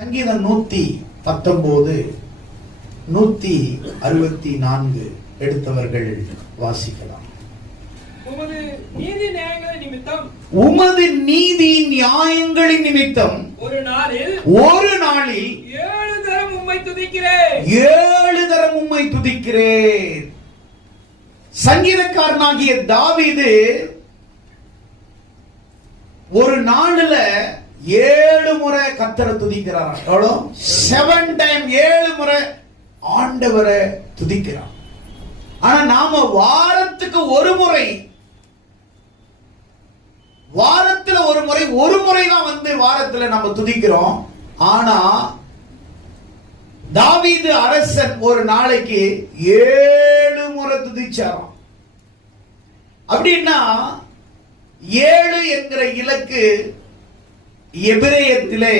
சங்கீதம் 119 164 எடுத்தவர்கள் வாசிக்கலாம். உமது நீதி நியாயங்களின் நிமித்தம் ஒரு நாளில் 7 தரம் உம்மை துதிக்கிறேன். சங்கீதக்காரனாகிய தாவீது ஒரு நாளுல 7 முறை கர்த்தரை துதிக்கிறார். எவ்வளோ? 7 டைம் 7 முறை ஆண்டவரை துதிக்கிறார். ஆனா நாம வாரத்துக்கு ஒரு முறை தான் வாரத்துல நம்ம துதிக்கிறோம். ஆனா தாவீது அரசன் ஒரு நாளைக்கு 7 முறை துதிச்சாராம். அப்படின்னா 7 என்கிற இலக்கு எபிரேயத்திலே